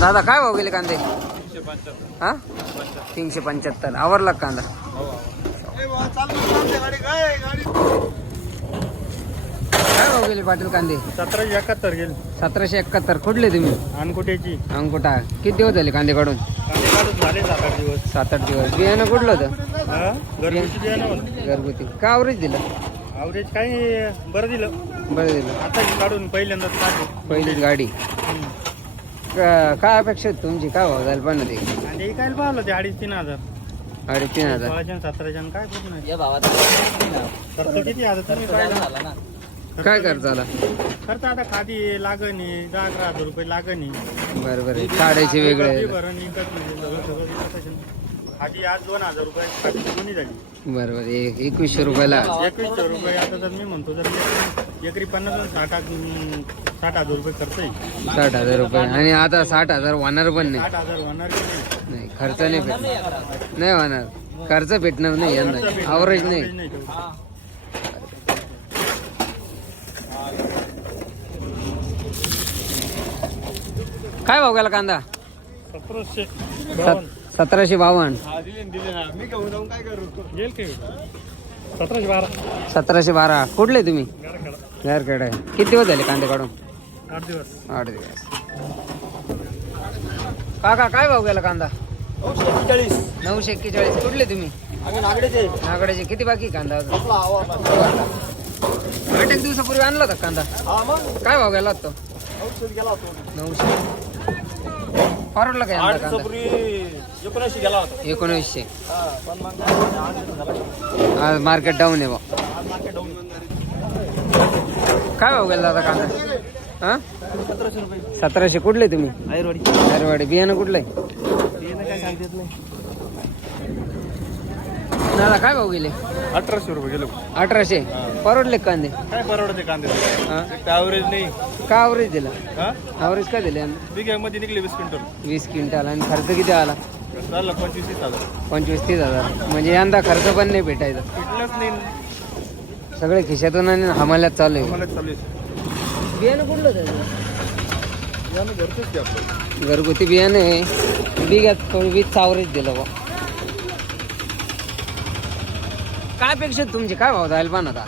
दादा काय भाव गेले कांदे? हा 375. आवरला कांदा? काय भाव गेले पाटील कांदे? 1771 गेले. 1771. कुठले तुम्ही? अनकुट्याची. अंकुटा. किती दिवस झाले कांदे काढून? कांदे काढून झाले 7-8 दिवस. 7-8 दिवस. बियाणं कुठलं होतं? घरगुती बियाणं होतं. घरगुती. का आवरेज दिलं? ॲव्हरेज काही बरं दिलं. बरं दिलं. आता काढून पहिल्यांदाच काढली. पहिलीच गाडी. काय अपेक्षा आहे तुमची? काय भाव जायला पण ते? आणि काय पाहिलं ते 2,500-3,000. 3,500. 16,000-17,000 काय होत नाही. खर्च किती आता तुम्ही पाहिलं? काय खर्च आला? खर्च आता खादी लागणी 10-11 हजार रुपये लागणी. बरं बरं. काढायचे वेगळे. भरण इकत नाही सगळं विकत असेल. खादी आज 2,000 रुपये खादी दोन्ही झाली. बरं बरं. 2100 रुपयाला. 2100 रुपये. आता जर मी म्हणतो जर एकरी 50-60 रुपये खर्च आहे. 60,000 रुपये. आणि आता 60,000 होणार पण नाही. 60,000 होणार की नाही? नाही खर्च नाही भेटणार. नाही होणार. खर्च भेटणार नाही यंदा. ॲव्हरेज नाही. काय भाव गेला कांदा? 1752. 1752. मी घेऊन जाऊन काय करू? गेल की 1712. 1712. कुठले तुम्ही? घरकडे. किती दिवस झाले कांदे काढून? 8 दिवस. 8 दिवस. काका काय भाव गेला कांदा? 941. कुठले तुम्ही? नागड्याचे. किती बाकी कांदा? 8 दिवसापूर्वी आणला होता कांदा. काय भाव गेला तो? 900. परवडला काय कांदा? 19 गेला होता. 1900. आज मार्केट डाऊन आहे बा. काय भाव गेला दादा कांदा? हा 1700 रुपये. 1700. कुठले तुम्ही? आयरवाडी. बियाणं कुठलं आहे? काय सांगत नाही. दादा काय भाव गेले? 1800 रुपये गेलो. 1800. परवडले का कांदे? काय परवडते कांदे? हा ॲव्हरेज नाही. का ॲव्हरेज दिला? हा ॲव्हरेज काय दिले? बिघ्यामध्ये निघले 20 क्विंटल. 20 क्विंटल. आणि खर्च किती आला? झालं 25-30,000. 25-30 हजार. म्हणजे यंदा खर्च पण नाही भेटायचा. कुठलंच नाही. सगळे खिशातून आणि हमाल्यात चालू आहे. मला चालू आहे. बियाणं कुठलं त्याचं? बियाणं घरचंच की आपलं. घरगुती बियाणं आहे. बिघ्यात 20 ॲव्हरेज दिलं बा. काय पेक्षा तुमची काय भाव जायला पण आता?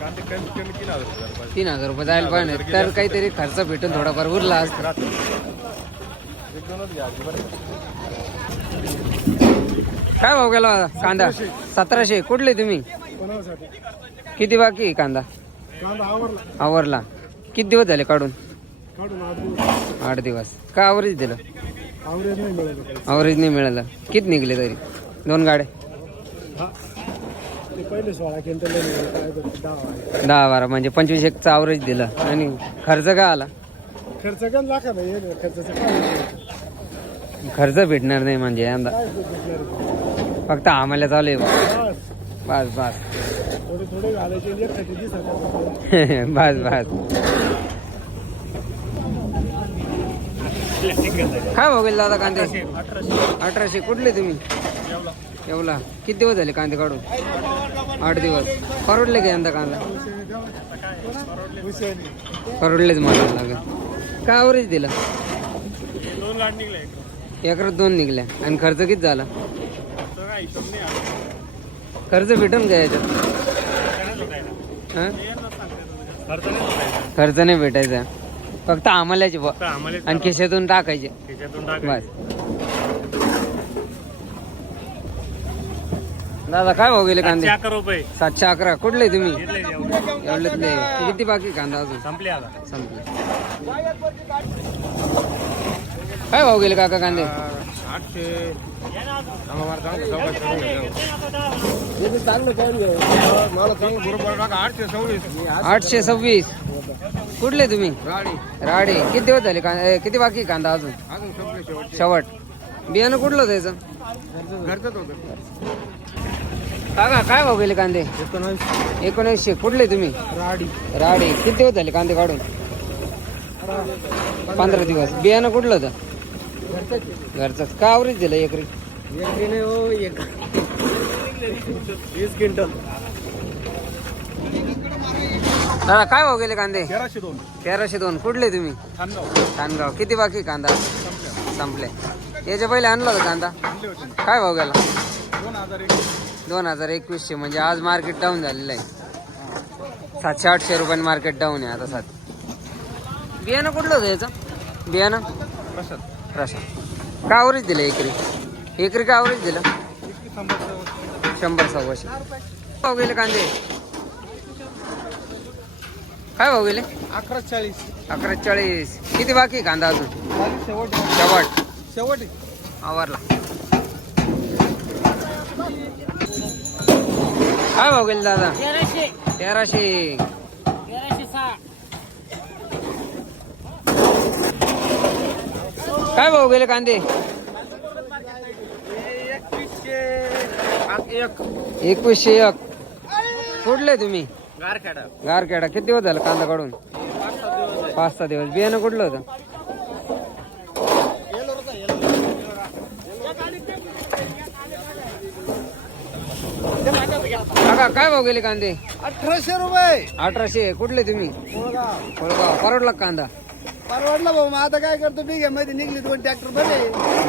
कांदे कमी 3,000 रुपये. 3,000 रुपये जायला पण तर काहीतरी खर्च भेटून थोडाफार उरला असता. काय भाव गेला कांदा? 1700. कुठले तुम्ही? किती बाकी कांदा? आवरला. किती दिवस झाले काढून? 8 दिवस. का ॲव्हरेज दिलं? ॲव्हरेज नाही मिळालं. किती निघले तरी? 2 गाड्या? 10-12 म्हणजे 25-1चं ॲव्हरेज दिलं. आणि खर्च काय आला? खर्च भेटणार नाही म्हणजे यंदा. फक्त आम्हाला चालू आहे बस बस. बस बस. काय भाव गेले दादा कांदे? 1800. कुठले तुम्ही? येवला. किती दिवस झाले कांदे काढून? 8 दिवस. परवडले का यंदा कांदा? परवडलेच मला लागेल. काय ॲव्हरेज दिला? 2 लाट निघले. एकरात 2 निघल्या. आणि खर्च किती झाला? खर्च भेटून काय याच्यात? खर्च नाही भेटायचा. फक्त आम्हालाच आणि खिशातून टाकायचे बस. दादा काय भाव गेले कांदे? 11 रुपये. 711. कुठले तुम्ही? एवढेतले. किती बाकी कांदा अजून? संपले आता. संपले. काय भाव गेले काका कांदे? 800. 826. कुठले तुम्ही? राडे. किती दिवस झाले कांदा? किती बाकी कांदा अजून? शेवट. बियाणं कुठलं त्याचं? घरचंच होतं. काका काय भाव गेले कांदे? 1900. कुठले तुम्ही? राडे. किती दिवस झाले कांदे काढून? 15 दिवस. बियाणं कुठलं होतं? घरचंच. का ॲव्हरेज दिलं एकरी? वीस क्विंटल. दादा काय भाव गेले कांदे? 1302. 1302. कुठले तुम्ही? ठाणगाव. किती बाकी कांदा? संपले. याच्या पहिले आणला होता कांदा? काय भाव गेला? 2021. म्हणजे आज मार्केट डाऊन झालेलं आहे. 700-800 रुपयांनी मार्केट डाऊन आहे आता सध्या. बियाणं कुठलं होतं याचं? बियाणं प्रशांत. का आवरेज दिलं एकरी? एकरी का आवरेज दिलं? 100-125. भाव गेले कांदे? काय भाव गेले? 1140. 1140. किती बाकी आहे कांदा अजून? शेवट आवरला. काय भाव गेले दादा? 1300. काय भाव गेले कांदे? 2101. कुठले तुम्ही? गारखेडा. किती दिवस झालं कांदा काढून? 5-6 दिवस. बियाणं कुठलं होतं? काका काय भाव गेले कांदे? 1800 रुपये. 1800. कुठले तुम्ही? कोळगाव. परवडला का कांदा? परवडला भाऊ. मग आता काय करतो? ठीक आहे, मध्ये निघली 2 ट्रॅक्टर बरे.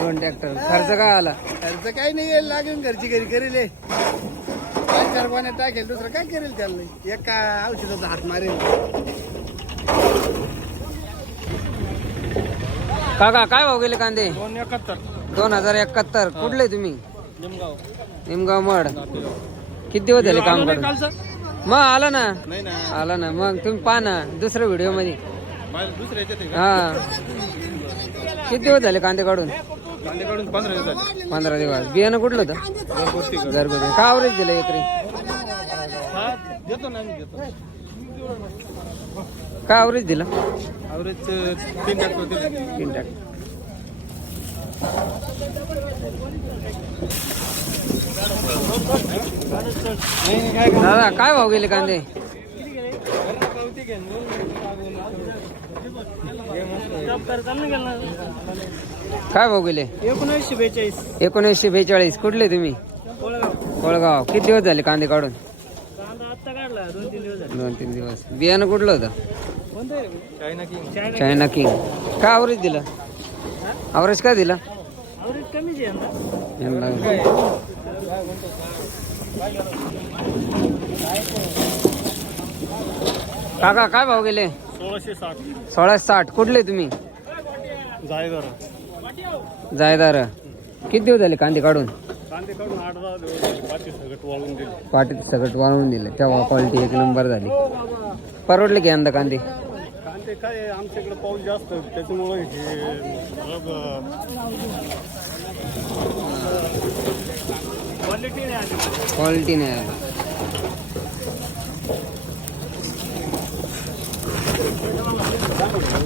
2 ट्रॅक्टर. खर्च काय आला? खर्च काही नाही येईल, लागेल घरची घरी करेल. 4 पाण्यात टाकेल, दुसरं काय करेल त्याला नाही. एक का औषधाचा हात मारेल. काका काय भाव गेले कांदे? 271. 2071. कुठले तुम्ही? निमगाव मड. किती दिवस झाले काम करून? मग आला ना. आला ना. मग तुम्ही पहा ना दुसऱ्या व्हिडिओ मध्ये. हा. किती दिवस झाले कांदे काढून? 15 दिवस. बियाणं कुठलं होतं? घरगुती. का आवरेज दिलं एकरी? का आवरेज दिलं? 3 ट्रॅक्टर. 3 ट्रॅक्टर. दादा काय भाव गेले कांदे? काय भाव गेले? 1942. कुठले तुम्ही? कोळगाव. किती दिवस झाले कांदे काढून? 2-3 दिवस. बियाणं कुठलं होतं? China king. काय आवरेज दिलं? आवरेज काय दिलं? काका काय भाव गेले? 1660. कुठले तुम्ही? जायदार. किती दिवस झाले कांदे काढून? 8-10 दिवस. पाटीत सगळं वाळवून दिले. तेव्हा क्वालिटी 1 नंबर झाली. परवडले की यंदा कांदे? काय आमच्याकडे पाऊस जास्त, त्याच्यामुळे क्वालिटी नाही आली.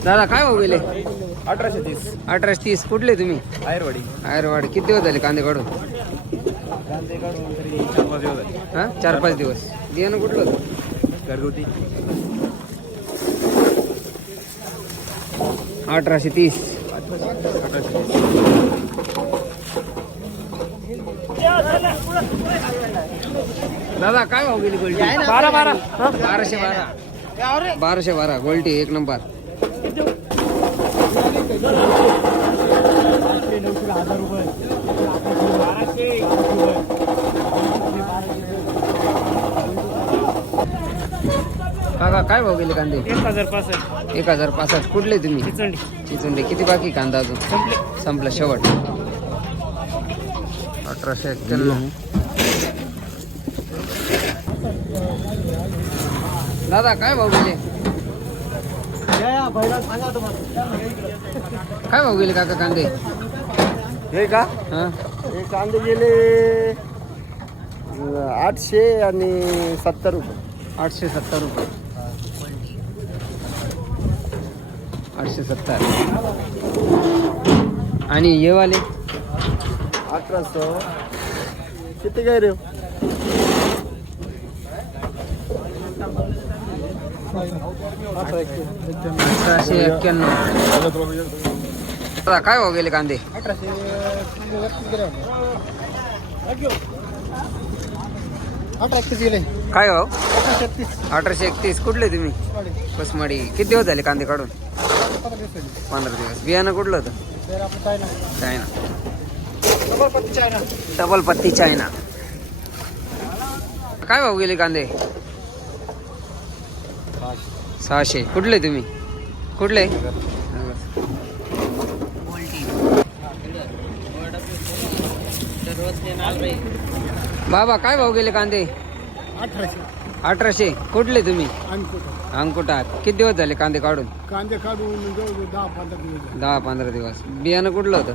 दादा काय भाव गेले? 1830. 1830. कुठले तुम्ही? आयरवाडी. किती दिवस झाले कांदे काढून? 4-5 दिवस. बियाणं कुठलं होतं? घरगुती. 1830. दादा काय भाव गेली गोल्टी? 1212. गोल्टी 1 नंबर. काका काय भाव गेले कांदे? 1065. कुठले तुम्ही? चिचुंडी. किती बाकी कांदा अजून? संपलं शेवट. 1891. दादा काय भाव गेले? काय भाव गेले काका कांदे? हे का? हा. हे कांदे गेले 870 रुपये. 870 रुपये. 870. आणि हे वाले 1800. किती काय रे? 1891. दादा काय भाव गेले कांदे? 18 गेले. काय भाव? 1836. 1831. कुठले तुम्ही? कसमाडी. किती दिवस झाले कांदे काढून? 15 दिवस. बियाणं कुठलं होतं? चायना. डबल पत्ती चायना. काय भाव गेले कांदे? 600. कुठले तुम्ही? कुठले? बाबा काय भाव गेले कांदे? 1800. कुठले तुम्ही? अंकुटा. किती दिवस झाले कांदे काढून? कांदे काढून 10-15 दिवस. 10-15 दिवस. बियाणं कुठलं होतं?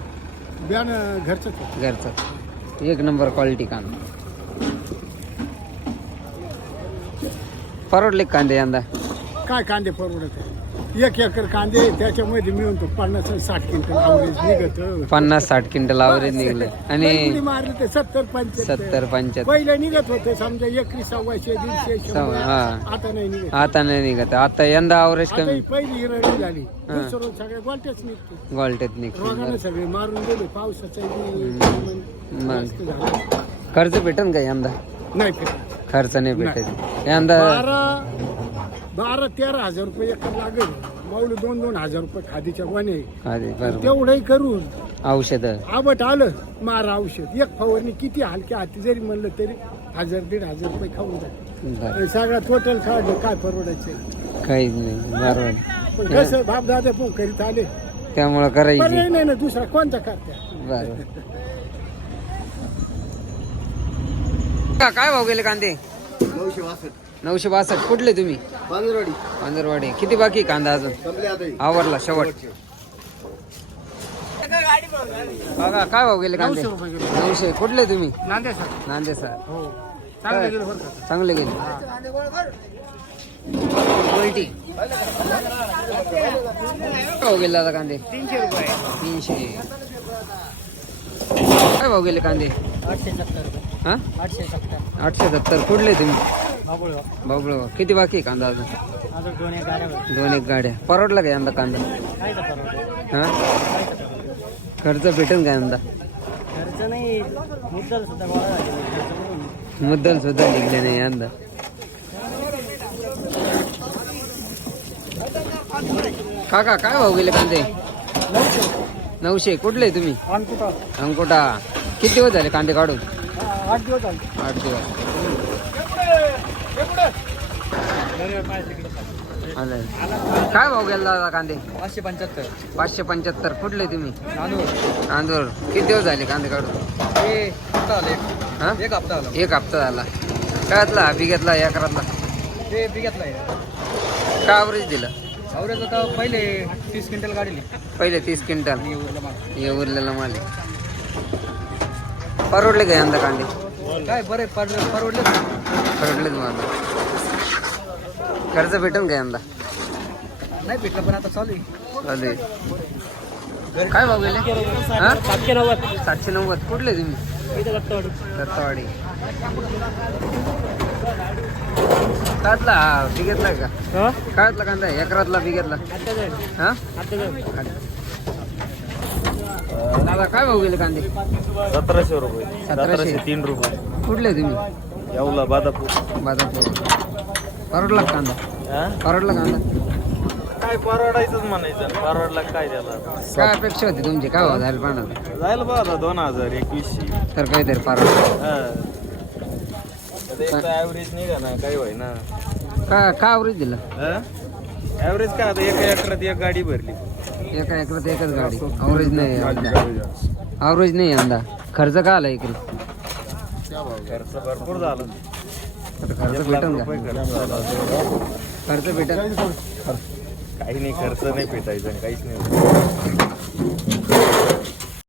बियाणं घरचं. घरचं. एक नंबर क्वालिटी कांदा. परवडले कांदे यंदा? काय कांदे परवडत आहे? 1 एकर कांदे त्याच्यामध्ये मिळून तो 50-60 क्विंटल ॲव्हरेज निघत. 50-60 क्विंटल ॲव्हरेज निघले. आणि मारले ते 70-75. 70-75. पहिले निघत होते समजा 1,100-150. हा. आता नाही निघत. आता नाही निघत. आता यंदा ॲव्हरेज आता कमी. ही पहिली हिरडी झाली. दुसरं सगळे गोलटेच निघते. गोल्टेत निघते. रोगाने सगळे मारून गेले. पावसाचा खर्च भेटन का यंदा? नाही फिरत. खर्च नाही भेटत यंदा. 12-13 हजार रुपये एकर लागेल. माऊली 2-2 हजार रुपये खादीच्या गोणे. अरे बरोबर. तेवढंही करून औषध. आबट आलं मारा औषध. एक फवारणी किती हलक्या हाती जरी म्हणलं तरी 1,000-1,500 रुपये खाऊन जाते. सगळा टोटल काढलं काय परवडायचं? काहीच नाही. बरोबर. पण कसं बाप दादा पण करीत आले त्यामुळं करायची. पर्याय नाही ना दुसरा कोणता करत्या. बरोबर. काय भाव गेले कांदे? 962. कुठले तुम्ही? पांजरवाडी. किती बाकी कांदा अजून? आवरला शेवट. बघा काय भाव गेले कांदे? 900. कुठले तुम्ही? नांदे सर. चांगले गेले. क्वालिटी. काय भाव गेले दादा कांदे? 300 रुपये. 300. काय भाव गेले कांदे? 870. हा 870. 870. कुठले तुम्ही? बाबुळगाव. बाबुळगाव. किती बाकी कांदा अजून? अजून 2-1 गाड्या. 2-1 गाड्या. परवडला का यंदा कांदा? काय परवडत? हा खर्च भेटेल का यंदा? खर्च नाही. मुद्दल सुद्धा गोळा झाली. मुद्दल सुद्धा निघले नाही यंदा. काका काय भाव गेले कांदे? 900. कुठले तुम्ही? अंकुटा. किती दिवस झाले कांदे काढून? 8 दिवस झाले. 8 दिवस. आलं. काय भाव गेला दादा कांदे? 575. 575. कुठले तुम्ही? तांदूळ. तांदूळ. किती दिवस झाले कांदे काढून? हे हप्ता आले. हा 1 हप्ता आला. 1 हप्ता झाला. कायतला बिघेतला एकरातला? ते बिघातला आहे. काय ॲव्हरेज दिलं? अवरेज आता पहिले 30 क्विंटल गाडी. पहिले 30 क्विंटल. हे उरलेला माल. परवडले का यंदा कांदे? काय बरे परवडले. परवडलेच माल. खर्च भेटेल का यंदा? नाही भेटलं पण आता चालू आहे. चालेल. काय भाव गेले? हा 790. 790. कुठले तुम्ही? दत्तवाडी. कायतला बिघेतला का? कायतला कांदा आहे? एकरातला बिघेतला? हा दादा काय भाव गेले कांदे? 1700 रुपये. 1703 रुपये. कुठले तुम्ही? येवला बादापूर. परवडला का कांदा? परवडला कांदा? काय परवडायचंच म्हणायचं. परवडला काय त्याला? काय अपेक्षा होती तुमची? काय भाव जायला पाहणार? जायला बघा 2000-2100. तर काहीतरी परवडलं. ऍव्हरेज निघा ना काही होय ना. काय ॲव्हरेज दिलं? ऍव्हरेज काय आता 1 एकरात 1 गाडी भरली. एका एकरात एकच गाडी. ॲव्हरेज नाही ॲव्हरेज नाही यंदा. खर्च का आला इकडे? खर्च भरपूर झाला. खर्च भेटेल का? खर्च भेटेल? काही नाही. खर्च नाही भेटायचा काहीच नाही.